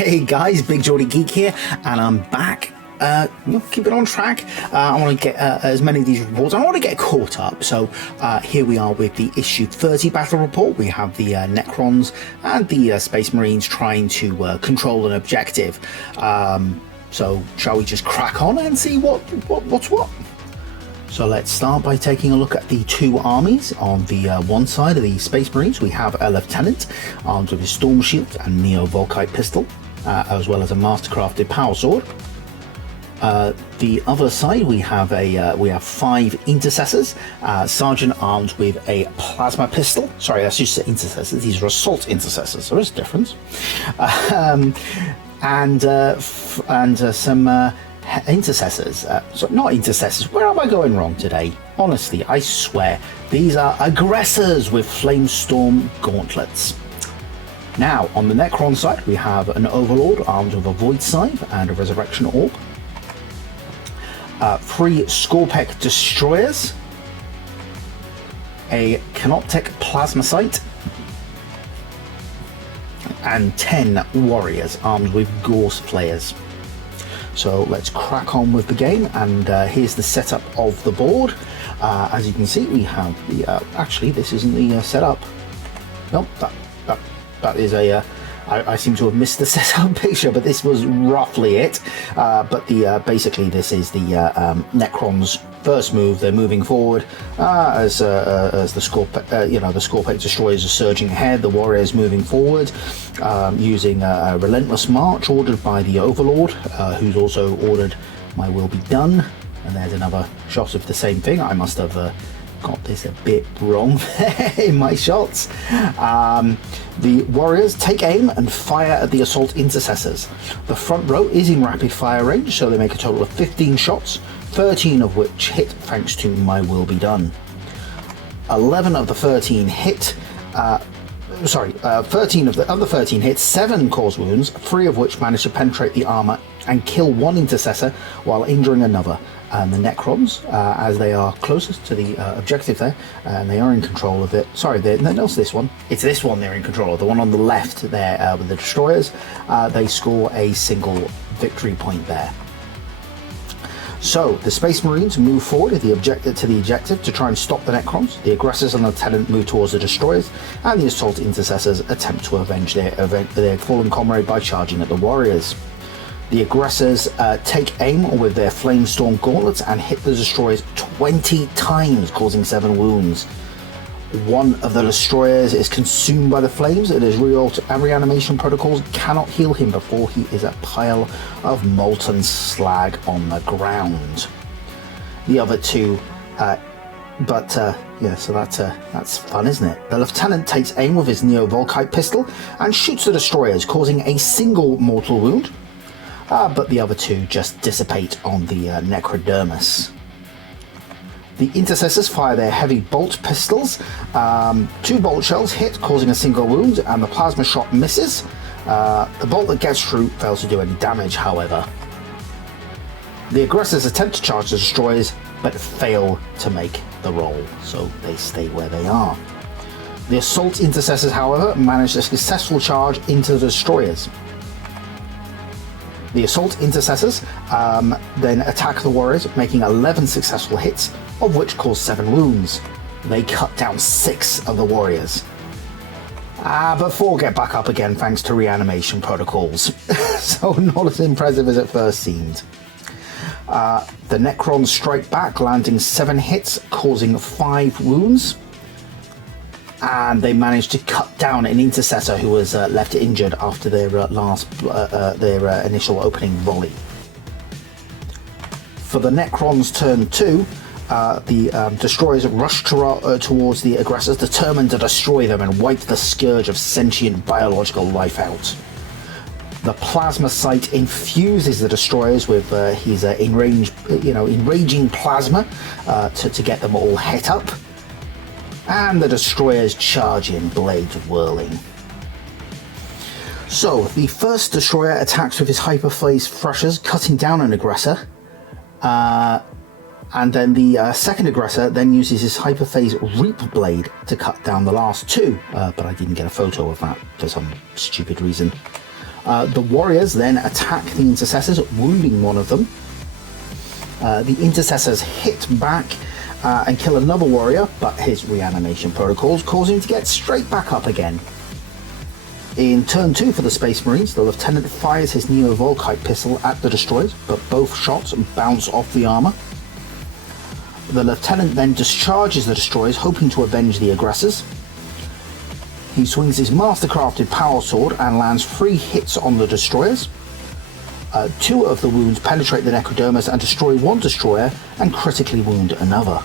Hey guys, Big Geordie Geek here, and I'm back. Keep it on track. I want to get as many of these reports. I want to get caught up. So here we are with the issue 30 battle report. We have the Necrons and the Space Marines trying to control an objective. So shall we just crack on and see what's what? So let's start by taking a look at the two armies. On the one side of the Space Marines, we have a lieutenant armed with a storm shield and neo-volkite pistol, as well as a mastercrafted power sword. The other side, we have 5 intercessors, sergeant armed with a plasma pistol. Sorry, that's just intercessors. These are assault intercessors. There is a difference. And some intercessors. So not intercessors. Where am I going wrong today? Honestly, I swear. These are aggressors with flamestorm gauntlets. Now, on the Necron side, we have an overlord armed with a void scythe and a resurrection orb. 3 Scorpec destroyers, a Canoptek plasma sight, and 10 warriors armed with Gorse flayers. So let's crack on with the game, and here's the setup of the board. As you can see, we have the actually this isn't the setup. Nope, that is a I seem to have missed the setup picture, but this was roughly it. But basically this is the Necrons' first move. They're moving forward as the Scorpec destroyers are surging ahead. The warriors moving forward using a relentless march ordered by the Overlord, who's also ordered "My will be done." And there's another shot of the same thing. I must have got this a bit wrong there in my shots. The warriors take aim and fire at the assault intercessors. The front row is in rapid fire range, so they make a total of 15 shots, 13 of which hit thanks to "My will be done." 11 of the 13 hit. 13 of the 13 hits, 7 cause wounds, 3 of which manage to penetrate the armor and kill 1 intercessor while injuring another. And the Necrons, as they are closest to the objective there, and they are in control of it. Sorry, it's this one. It's this one they're in control of. The one on the left there with the destroyers, they score a single victory point there. So the Space Marines move forward to the objective to try and stop the Necrons. The aggressors and lieutenant move towards the destroyers, and the assault intercessors attempt to avenge their fallen comrade by charging at the warriors. The aggressors take aim with their flamestorm gauntlets and hit the destroyers 20 times, causing 7 wounds. One of the destroyers is consumed by the flames, and his reanimation protocols cannot heal him before he is a pile of molten slag on the ground. The other 2, so that's fun, isn't it? The lieutenant takes aim with his neo-volkite pistol and shoots the destroyers, causing a single mortal wound. But the other 2 just dissipate on the necrodermis. The intercessors fire their heavy bolt pistols. 2 bolt shells hit, causing a single wound, and the plasma shot misses. The bolt that gets through fails to do any damage, however. The aggressors attempt to charge the destroyers, but fail to make the roll, so they stay where they are. The assault intercessors, however, manage a successful charge into the destroyers. The assault intercessors then attack the warriors, making 11 successful hits, of which cause 7 wounds. They cut down 6 of the warriors. But 4 get back up again thanks to reanimation protocols. So not as impressive as it first seemed. The Necrons strike back, landing 7 hits, causing 5 wounds. And they managed to cut down an intercessor who was left injured after their initial opening volley. For the Necrons' turn 2, the destroyers rush towards the aggressors, determined to destroy them and wipe the scourge of sentient biological life out. The plasma sight infuses the destroyers with his enraging plasma to get them all het up. And the destroyers charge in, blades whirling. So, the first destroyer attacks with his hyperphase thrusters, cutting down an aggressor. And then the second aggressor then uses his hyperphase reap blade to cut down the last 2. But I didn't get a photo of that for some stupid reason. The warriors then attack the intercessors, wounding one of them. The intercessors hit back and kill another warrior, but his reanimation protocols cause him to get straight back up again. In turn 2 for the Space Marines, the Lieutenant fires his Neo-Volkite pistol at the destroyers, but both shots bounce off the armor. The Lieutenant then discharges the destroyers, hoping to avenge the aggressors. He swings his master-crafted power sword and lands 3 hits on the destroyers. 2 of the wounds penetrate the Necrodermis and destroy one destroyer and critically wound another.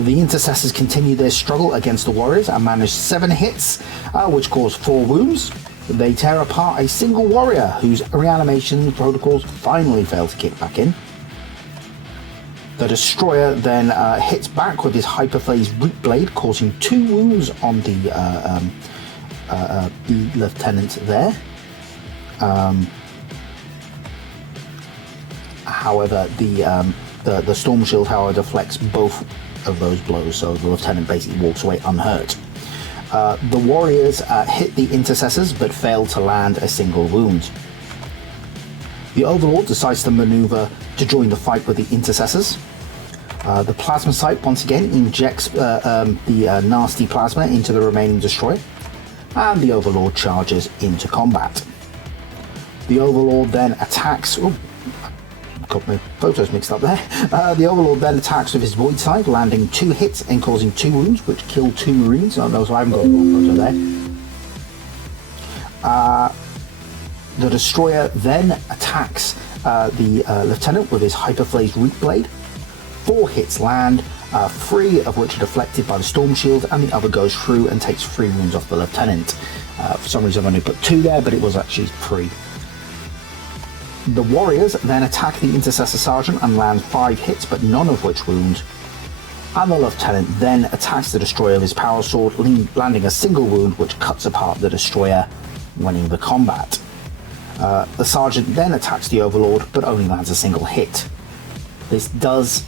The intercessors continue their struggle against the warriors and manage 7 hits, which cause 4 wounds. They tear apart a single warrior whose reanimation protocols finally fail to kick back in. The destroyer then hits back with his hyperphase root blade, causing 2 wounds on the lieutenant there. However, the storm shield, however, deflects both of those blows, so the lieutenant basically walks away unhurt. The warriors hit the intercessors but fail to land a single wound. The Overlord decides to maneuver to join the fight with the intercessors. The plasma sight once again injects the nasty plasma into the remaining destroyer, and the Overlord charges into combat. The Overlord then attacks. Got my photos mixed up there. The Overlord then attacks with his Void Scythe, landing 2 hits and causing 2 wounds, which kill 2 Marines. Oh no, so I haven't got the wrong photo there. The Destroyer then attacks the Lieutenant with his Hyperphase Root Blade. 4 hits land, 3 of which are deflected by the Storm Shield, and the other goes through and takes 3 wounds off the Lieutenant. For some reason I've only put 2 there, but it was actually 3. The warriors then attack the Intercessor Sergeant and land 5 hits, but none of which wound. And the Lieutenant then attacks the Destroyer with his power sword, landing a single wound which cuts apart the Destroyer, winning the combat. The Sergeant then attacks the Overlord, but only lands a single hit. This does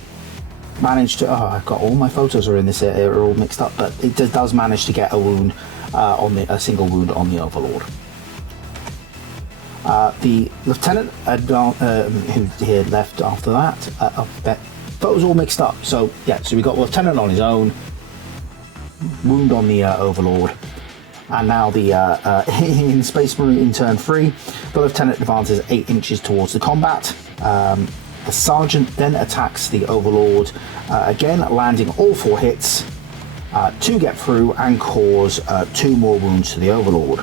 manage to... I've got all my photos are in this area, are all mixed up, but it does manage to get a wound, a single wound on the Overlord. The Lieutenant who he had left after that, photos all mixed up. So yeah, so we got Lieutenant on his own, wound on the Overlord, and now the in Space Marine in turn 3, the Lieutenant advances 8 inches towards the combat. The Sergeant then attacks the Overlord, again landing all 4 hits, 2 get through and cause 2 more wounds to the Overlord.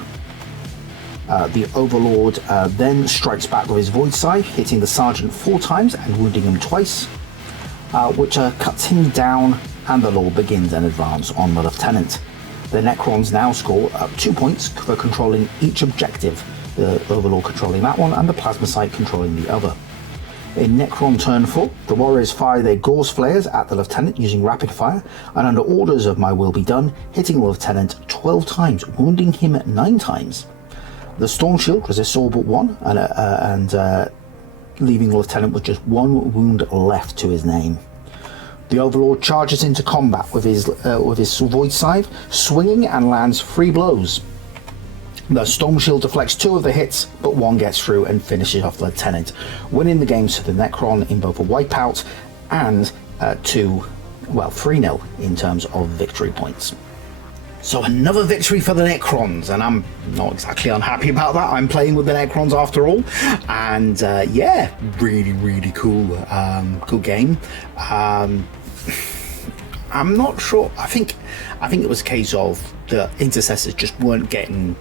The Overlord then strikes back with his Void Scythe, hitting the Sergeant 4 times and wounding him twice, which cuts him down, and the Lord begins an advance on the Lieutenant. The Necrons now score 2 points for controlling each objective, the Overlord controlling that one and the Plasma Sight controlling the other. In Necron turn 4, the warriors fire their Gauss flares at the Lieutenant using rapid fire, and under orders of My Will Be Done, hitting the Lieutenant 12 times, wounding him 9 times. The Storm Shield resists all but 1, and leaving the Lieutenant with just 1 wound left to his name. The Overlord charges into combat with his Void Scythe, swinging and lands 3 blows. The Storm Shield deflects 2 of the hits, but 1 gets through and finishes off the Lieutenant, winning the games to the Necron in both a wipeout and 3-0 in terms of victory points. So another victory for the Necrons, and I'm not exactly unhappy about that. I'm playing with the Necrons after all, and yeah, really cool, cool game. I'm not sure. I think it was a case of the intercessors just weren't getting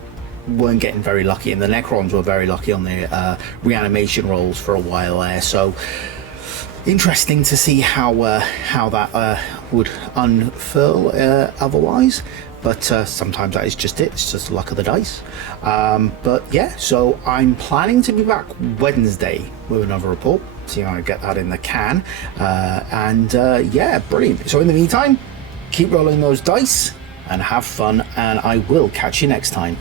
very lucky, and the Necrons were very lucky on their reanimation rolls for a while there. So interesting to see how that would unfurl otherwise. But sometimes that is just it. It's just the luck of the dice. But yeah, so I'm planning to be back Wednesday with another report. See how I get that in the can. Yeah, brilliant. So in the meantime, keep rolling those dice and have fun, and I will catch you next time.